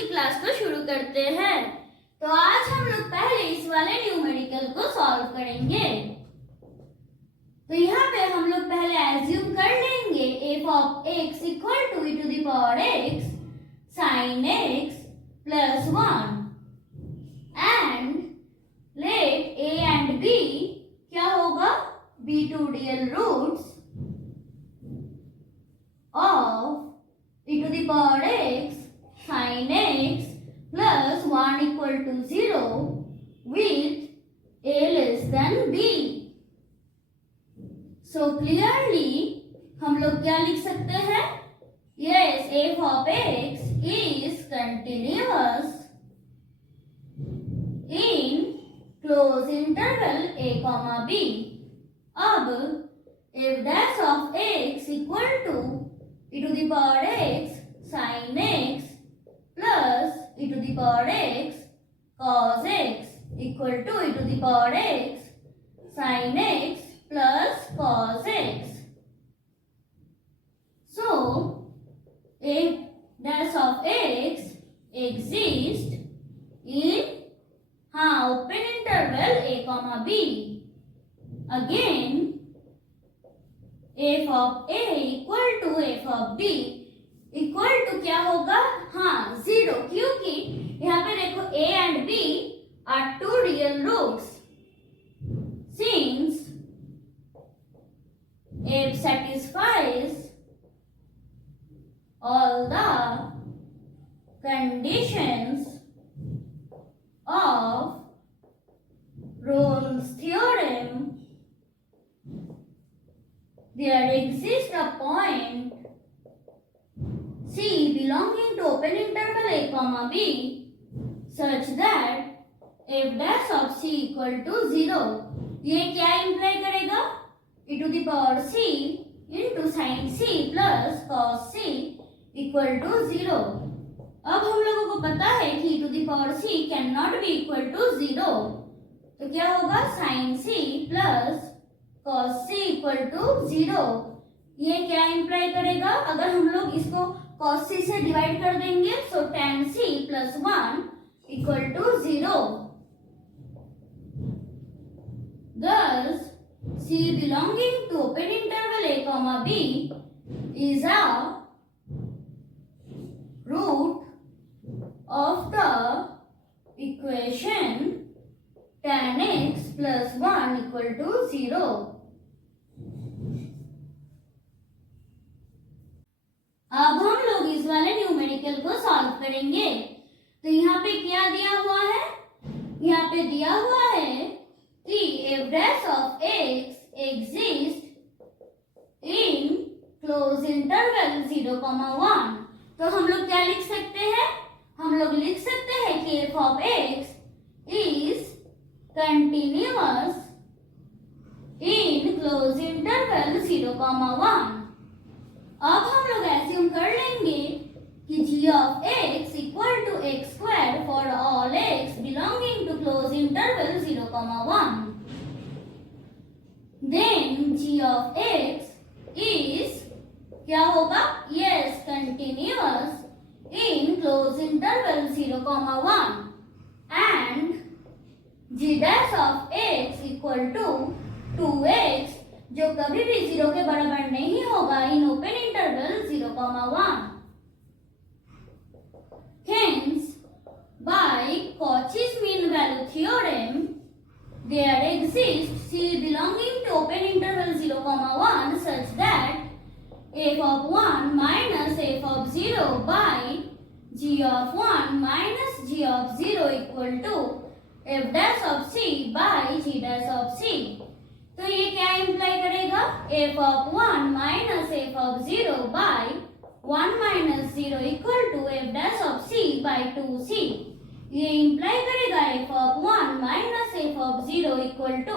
की क्लास को शुरू करते हैं। तो आज हम लोग पहले इस वाले न्यूमेरिकल को सॉल्व करेंगे। तो यहाँ पे हम लोग पहले एज्यूम कर लेंगे f of x equal to e to the power x sin x plus 1 and let a and b क्या होगा, be two real roots of e to the power x sin x plus 1 equal to 0 with a less than b. So clearly हम लोग क्या लिख सकते हैं, yes, f of x is continuous in close interval a comma b. अब f dash of x equal to e to the power x sin x plus e to the power x cos x equal to e to the power x sin x plus cos x. So, f dash of x exists in open interval a comma b. Again, f of a equal to f of b equal to क्या होगा, हाँ, 0, क्योंकि यहाँ पे देखो a and b are two real roots since f satisfies all the conditions of Rolle's theorem, there exists a point C belonging to open interval a comma b such that f dash of c equal to 0. ये क्या इम्प्लाई करेगा, e to the power c into sin c plus cos c equal to 0. अब हम लोगों को पता है कि e to the power c can not be equal to 0, तो क्या होगा sin c plus cos c equal to 0. ये क्या इम्प्लाई करेगा, अगर हम लोग इसको cos c से डिवाइड कर देंगे so tan c plus 1 equal to 0. Thus, c belonging to open interval a comma b is a root of the equation tan x plus 1 equal to 0. अब हम लोग इस वाले न्यूमेरिकल को सॉल्व करेंगे। तो यहाँ पे क्या दिया हुआ है, यहाँ पे दिया हुआ है कि f dash of x exists in close interval 0,1. तो हम लोग क्या लिख सकते हैं, हम लोग लिख सकते हैं कि f of x is continuous in close interval 0,1. अब हम लोग एज्यूम कर लेंगे कि g of x equal to x square for all x belonging to close interval 0,1. Then g of x is क्या होगा, yes, continuous in close interval 0,1 and g dash of x equal to 2x जो कभी भी 0 के बराबर नहीं होगा in open interval 0,1. Hence, by Cauchy's mean value theorem, there exists c belonging to open interval 0,1 such that f of 1 minus f of 0 by g of 1 minus g of 0 equal to f dash of c by g dash of c. तो ये क्या इम्प्लाई करेगा, f of 1 minus f of 0 by 1 minus 0 equal to f dash of c by 2c. ये इम्प्लाई करेगा f of 1 minus f of 0 equal to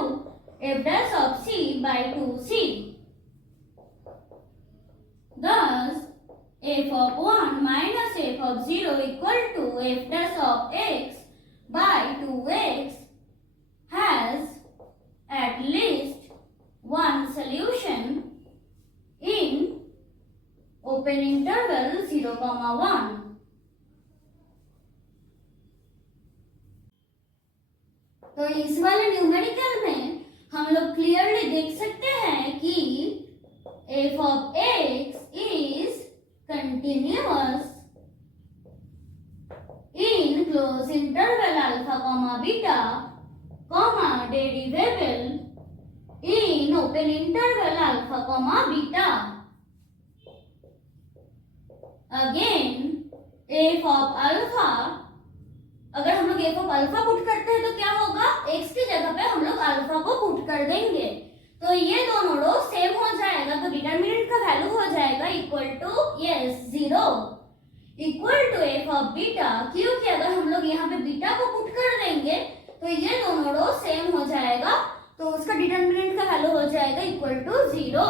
f dash of c by 2c. Thus, f of 1 minus f of 0 equal to f dash of x by 2x has at least one solution in open interval 0,1. तो इस वाले न्यूमेरिकल में हम लोग क्लियरली देख सकते हैं कि f of x is continuous in close interval alpha comma beta comma derivable in open interval alpha comma beta. Again f of alpha, अगर हम लोग f of alpha पुट करते हैं तो क्या होगा, x की जगह पे हम लोग अल्फा को पुट कर देंगे तो ये दोनों रो सेम हो जाएगा, तो डिटरमिनेंट का वैल्यू हो जाएगा equal to yes 0 equal to f of beta, क्योंकि अगर हम लोग यहाँ पे बीटा को पुट कर देंगे तो ये दोनों रो सेम हो जाएगा, तो उसका डिटरमिनेंट का वैल्यू हो जाएगा इक्वल टू 0।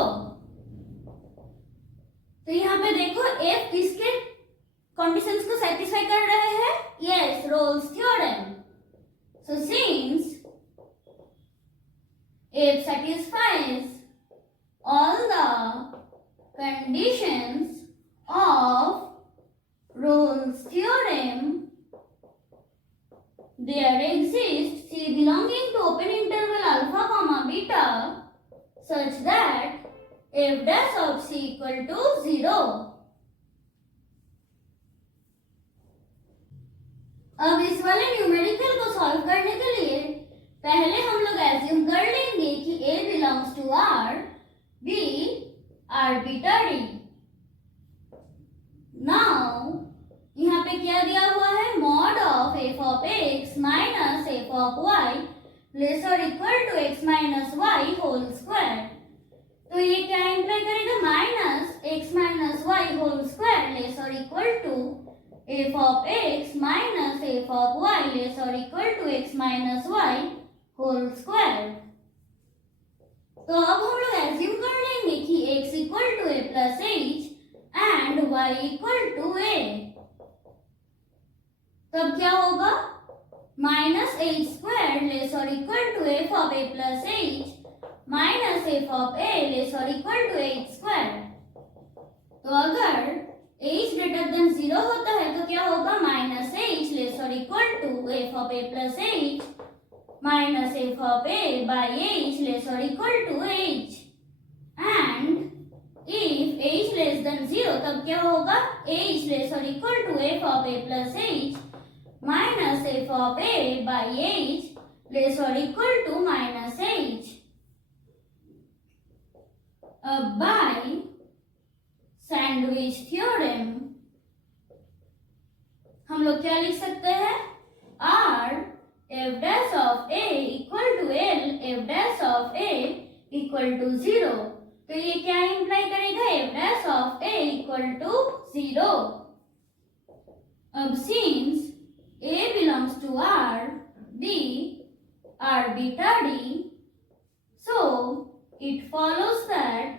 तो यहाँ पे देखो f किसके कंडीशंस को सेटिस्फाई कर रहे हैं, yes Rolle's theorem. So since f satisfies all the conditions of Rolle's theorem, there exists C belonging to open interval alpha comma beta such that f dash of C equal to 0. अब इस वाले न्यूमेरिकल को सॉल्व करने के लिए पहले हम लोग एज्यूम कर लेंगे कि A belongs to R, B arbitrary. Now यहाँ पे क्या दिया हुआ है, mod of f of x minus f of y less और equal to x minus Y whole square. तो ये क्या इंप्लाई करेगा, minus x minus Y whole square less और equal to f of x minus f of y less और equal to x minus y whole square. तो अब हम लोग एज्यूम कर लेंगे कि x equal to a plus h and y equal to a। तब क्या होगा, माइनस h स्क्वायर लेस और equal to f of a plus h minus f of a less और इक्वल टू h स्क्वायर। तो अगर h greater than 0 होता है तो क्या होगा, माइनस h लेस और equal to f of a plus h minus f of a by h less और equal to h and if h less than 0 तब क्या होगा, h लेस और equal to f of a plus h minus f of a by h less और equal to minus h। अब by sandwich theorem हम लोग क्या लिख सकते हैं, r f dash of a equal to l f dash of a equal to 0। तो ये क्या इंप्लाई करेगा, f dash of a equal to 0। अब since a belongs to r, b arbitrary, so it follows that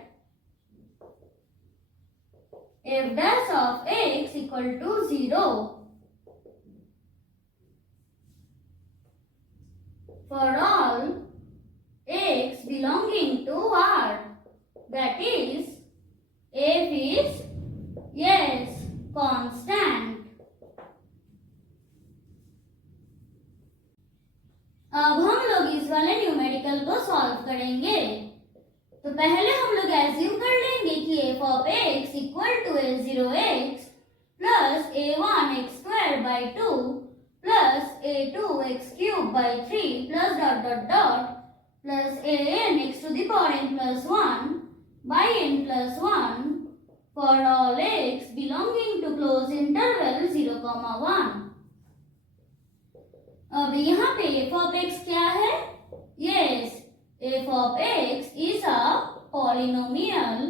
f dash of x equal to 0 for all x belonging to R, that is f is yes constant। अब हम लोग इस वाले न्यूमेरिकल को सॉल्व करेंगे। तो पहले हम लोग एज्यूम कर लेंगे कि f of x equal to a0x plus a1x square by 2 plus a2x cube by 3 plus dot dot dot plus an x to the power n plus 1 by n plus 1 for all x belonging to close interval 0,1। अब यहाँ पे f of x क्या है, yes f of x is a polynomial,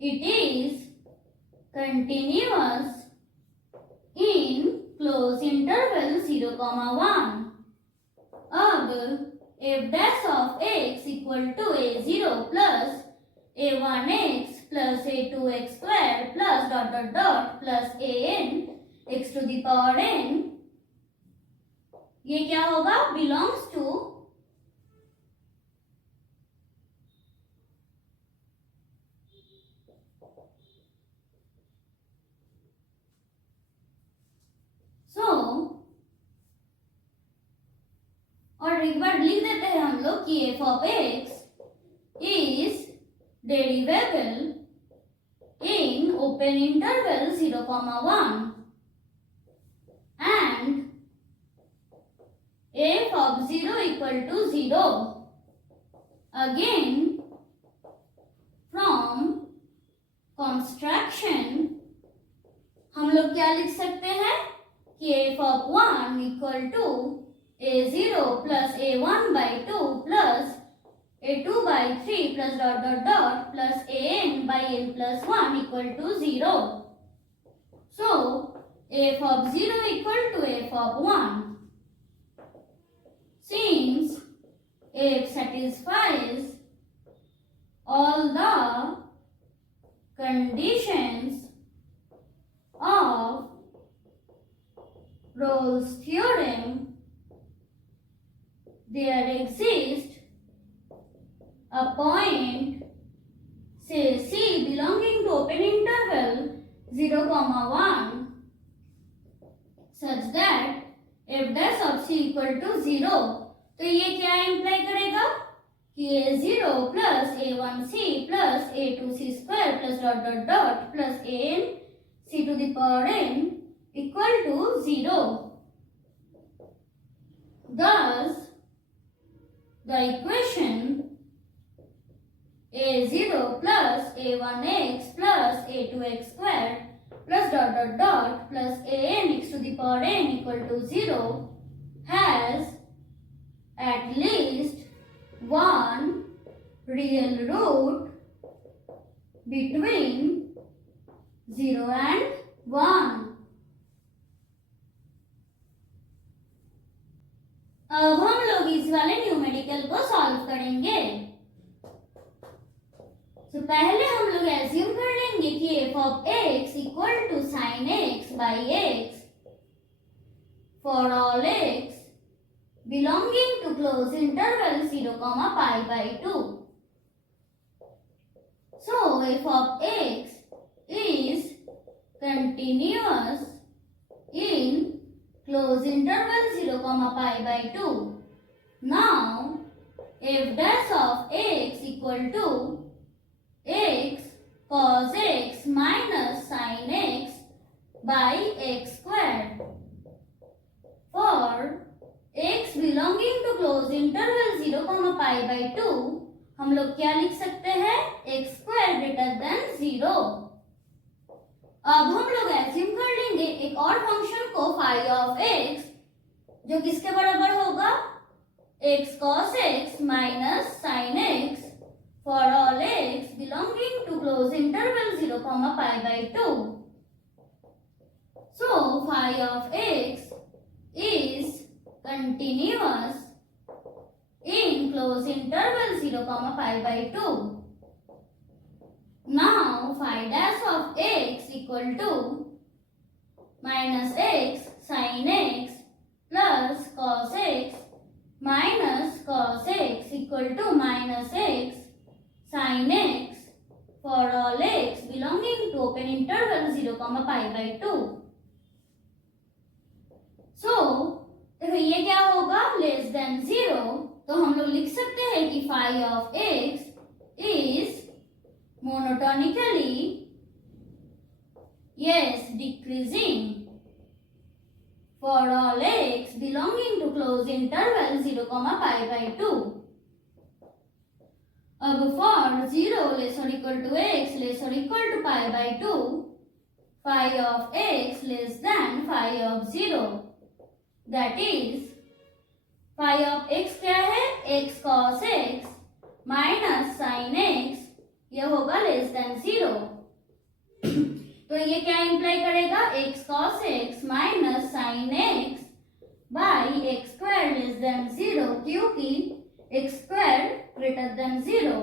it is continuous in close interval 0,1। अब f dash of x equal to a0 plus a1x plus a2x square plus dot dot dot plus an x to the power n, ये क्या होगा, belongs to और एक बार लिख देते हैं हम लोग कि f of x is derivable in open interval 0, 1 and f of 0 equal to 0. Again, from construction हम लोग क्या लिख सकते हैं कि f of 1 equal to a0 plus a1 by 2 plus a2 by 3 plus dot dot dot plus an by n plus 1 equal to 0. So, f of 0 equal to f of 1. Since f satisfies all the conditions of Rolle's theorem, there exists a point, say C, belonging to open interval 0, 1 such that f dash of C equal to 0. तो ये क्या इम्प्लाई करेगा कि a0 plus a1c plus a2c square plus dot dot dot plus an c to the power n equal to 0. Thus, the equation a0 plus a1x plus a2x square plus dot dot dot plus an x to the power n equal to 0 has at least one real root between 0 and 1. अब हम लोग इस वाले न्यूमेरिकल को सॉल्व करेंगे। तो पहले हम लोग एज्यूम कर लेंगे कि f of x equal to sin x by x for all x belonging to closed interval 0, pi by 2. So f of x is continuous in closed interval 0, pi by 2. Now f dash of x equal to x cos x minus sin x by x squared. For x belonging to closed interval 0, pi by 2 हम लोग क्या लिख सकते हैं x square greater than 0. अब हम लोग एज्यूम कर लेंगे एक और फंक्शन को phi of x जो किसके बराबर होगा x cos x minus sin x for all x belonging to closed interval 0, pi by 2. So phi of x is continuous in closed interval 0, pi by 2. Now phi dash of x equal to minus x sin x plus cos x minus cos x equal to minus x sin x for all x belonging to open interval 0, pi by 2. So देखो ये क्या होगा less than 0, तो हम लोग लिख सकते हैं कि phi of x is monotonically decreasing for all x belonging to closed interval 0, pi by 2. अब for 0 less or equal to x less or equal to pi by 2, phi of x less than phi of 0. That is phi of x क्या है x cos x minus sin x यह होगा less than 0. तो ये क्या इम्प्लाई करेगा x cos x minus sin x by x square less than 0 क्योंकि x square greater than 0.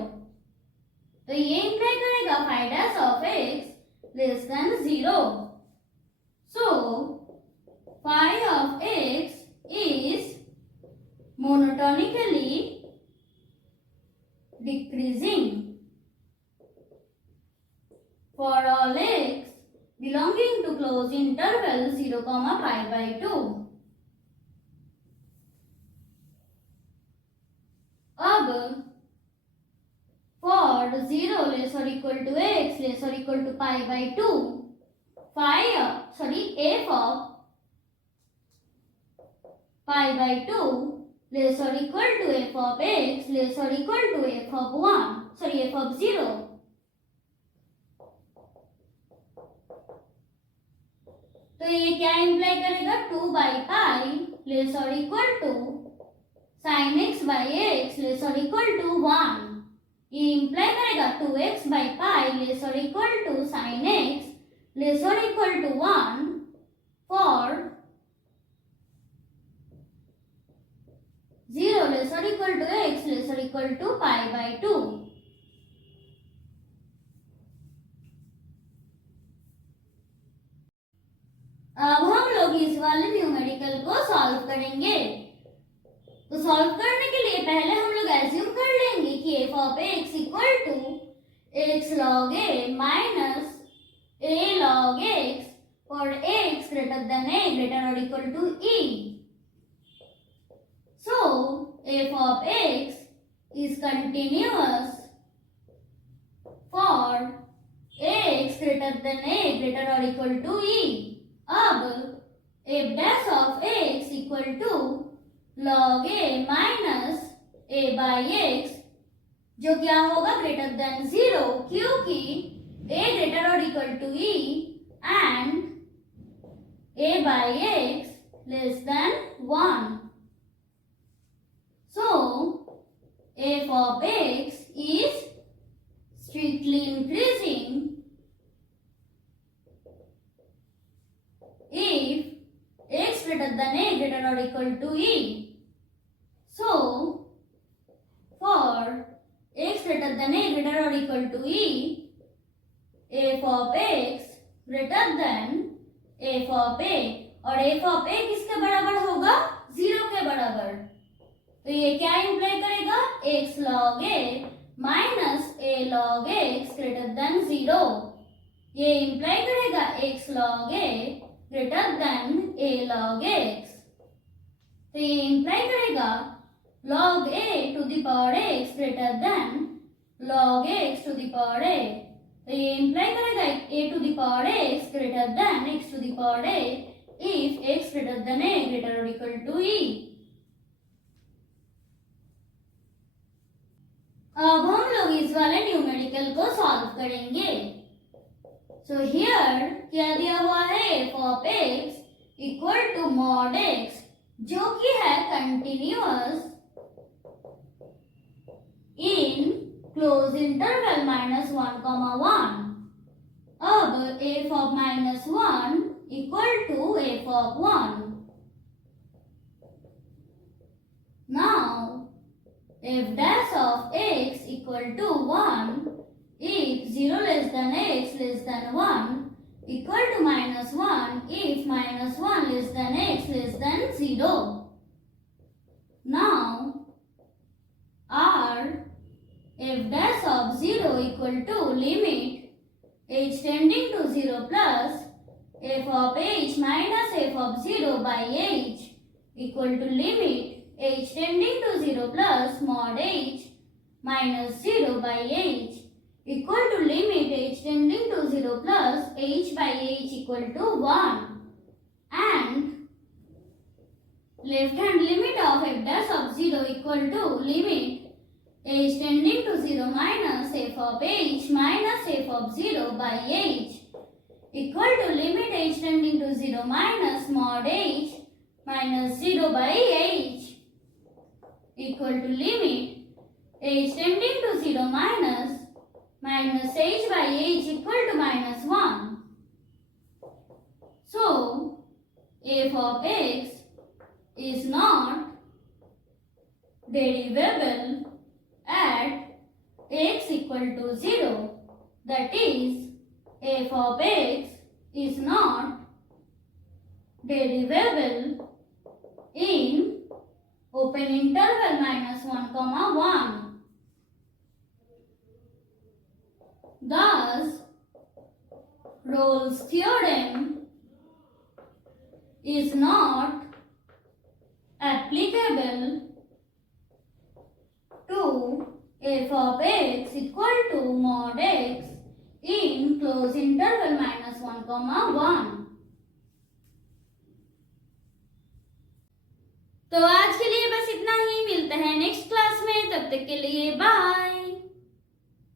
तो ये इम्प्लाई करेगा phi dash of x less than 0. So phi of x is monotonically decreasing for all x belonging to closed interval 0, pi by 2. अब for 0 less or equal to x less or equal to pi by 2, f of pi by 2 less or equal to f of x less or equal to f of 0. तो ये क्या imply करेगा 2 by pi less और equal to sine x by x less और equal to 1. ये imply करेगा 2x by pi less और equal to sine x less और इक्वल टू 1 फॉर 0 लेस और इक्वल टू x लेस और equal to pi by 2. अब हम लोग इस वाले न्यूमेरिकल को सॉल्व करेंगे. तो सॉल्व करने के लिए पहले हम लोग एज्यूम कर लेंगे कि f of x equal to x log a minus a log x for x greater than a greater or equal to e. So f of x is continuous for x greater than a greater or equal to e. अब f dash of x equal to log a minus a by x जो क्या होगा greater than 0 क्योंकि a greater or equal to e and a by x less than 1. So f of x is strictly increasing if x greater than a greater or equal to e. So for x greater than a greater or equal to e, f of x greater than f of a और f of a किसके बराबर होगा 0 के बराबर. तो ये क्या imply करेगा x log a minus a log x greater than 0. ये इंप्लाई करेगा x log a greater than a log x. तो ये इंप्लाई करेगा log a to the power x greater than log x to the power a. तो ये imply करेगा a to the power x greater than x to the power a if x greater than a greater or equal to e. अब हम लोग इस वाले न्यूमेरिकल को सॉल्व करेंगे. So here क्या दिया हुआ है f of x equal to mod x जो कि है कंटिन्यूअस इन क्लोज इंटरवल -1, 1. अब f of -1 equal to f of 1. Now f dash of x equal to 1 if 0 less than x less than 1 equal to -1 if -1 less than x less than 0. Now our f dash of 0 equal to limit h tending to 0 plus f of h minus f of 0 by h equal to limit h tending to 0 plus mod h minus 0 by h equal to limit h tending to 0 plus h by h equal to 1 and left hand limit of f dash of 0 equal to limit h tending to 0 minus f of h minus f of 0 by h equal to limit h tending to 0 minus mod h minus 0 by h equal to limit h tending to 0 minus h by h equal to -1. So f of x is not derivable at x equal to 0. That is f of x is not derivable in open interval -1, 1. Thus, Rolle's theorem is not applicable to f of x equal to mod x in close interval -1, 1. तो आज के लिए बस इतना ही, मिलते हैं next class में, तब तक के लिए बाय।